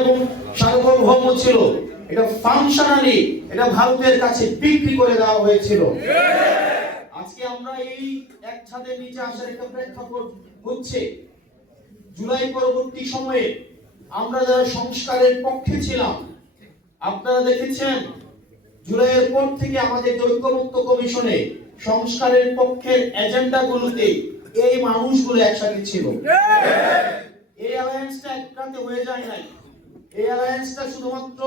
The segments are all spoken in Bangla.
এবং সার্বভৌম ছিল। এটা ফাংশনালি এটা ভারতের কাছে বিক্রি করে দেওয়া হয়েছিল। আজকে আমরা এই এক ছাদের নিচে আসার একটা প্রেক্ষাপট হচ্ছে। জুলাই পরবর্তী সময়ে আমরা যারা সংস্কারের পক্ষে ছিলাম, আপনারা দেখেছেন, জুলাইয়ের পর থেকে আমাদের যে ঐক্যমত্য কমিশনে সংস্কারের পক্ষের এজেন্ডাগুলোতে এই মানুষগুলো একসাথে ছিল। এই অ্যালায়েন্সটা একটাতে হয়ে যায় নাই। এই অ্যালায়েন্সটা শুধুমাত্র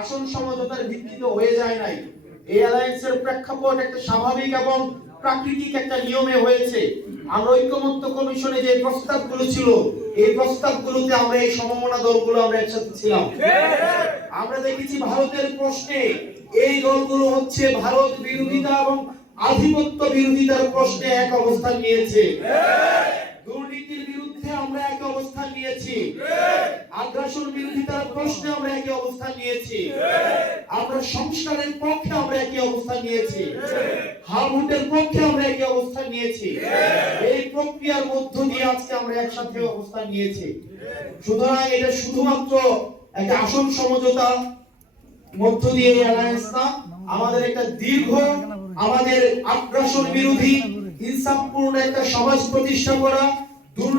আসন সমঝোতার ভিত্তিতে হয়ে যায় নাই। এই অ্যালায়েন্সের প্রেক্ষাপট একটা স্বাভাবিক এবং প্রাকৃতিক একটা নিয়মে হয়েছে। আমরা ঐক্যমত্য কমিশনে যে প্রস্তাবগুলো ছিল, এই প্রস্তাবগুলোতে আমরা এই সমমনা দলগুলো আমরা একসাথে ছিলাম। আমরা দেখেছি ভারতের প্রশ্নে এই দলগুলো হচ্ছে ভারত বিরোধিতা এবং আধিপত্য বিরোধিতার প্রশ্নে এক অবস্থান নিয়েছে। বিরুদ্ধে আমরা একই অবস্থান নিয়েছি। আগ্রাসন বিরোধিতার প্রশ্নে আমরা একই অবস্থান নিয়েছি। আমরা সংস্কারের পক্ষে আমরা একই অবস্থান নিয়েছি। হারভোটের পক্ষে আমরা একই অবস্থান নিয়েছি। এই প্রক্রিয়ার মধ্য দিয়ে আজকে আমরা একসাথে অবস্থান নিয়েছি। সুতরাং এটা শুধুমাত্র একটা আসন সমঝোতা মধ্য দিয়ে অ্যালায়েন্স না আমাদের একটা দীর্ঘ আমাদের আগ্রাসন বিরোধী ইনসাফপূর্ণ একটা সমাজ প্রতিষ্ঠা করা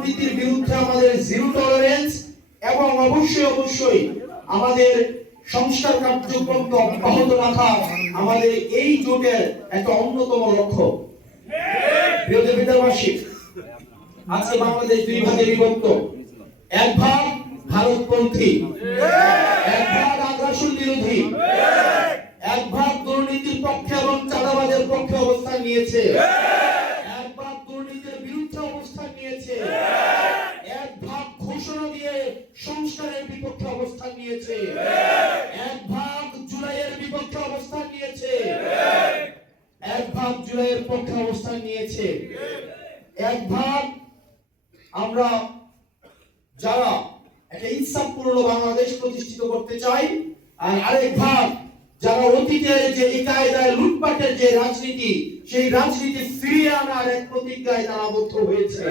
দুর্নীতির বিরুদ্ধে আমাদের জিরো টলারেন্স এবং অবশ্যই অবশ্যই আমাদের সংস্কার কার্যক্রমকে অব্যাহত রাখা আমাদের এই জোটের একটা অন্যতম লক্ষ্য। প্রিয় আজকে বাংলাদেশ দুই ভাগে বিভক্ত। এক ভাগ ভারতপন্থী, এক ভাগ আগ্রাসন বিরোধী, এক ভাগ দুর্নীতির পক্ষে এবং চাঁদাবাজের পক্ষে অবস্থান নিয়েছে। নিয়েছে। এক ভাগ জুলাইয়ের বিপক্ষে অবস্থান নিয়েছে। এক ভাগ জুলাইয়ের পক্ষে অবস্থান নিয়েছে। এক ভাগ আমরা যারা একটা ইনসাফপূর্ণ বাংলাদেশ প্রতিষ্ঠিত করতে চাই, আর আরেক ভাগ যারা অতীতের যে ইকায়দায় লুটপাটের যে রাজনীতি, সেই রাজনীতি ফিরিয়ে আনার এক প্রতিজ্ঞায় তারা আবদ্ধ হয়েছে।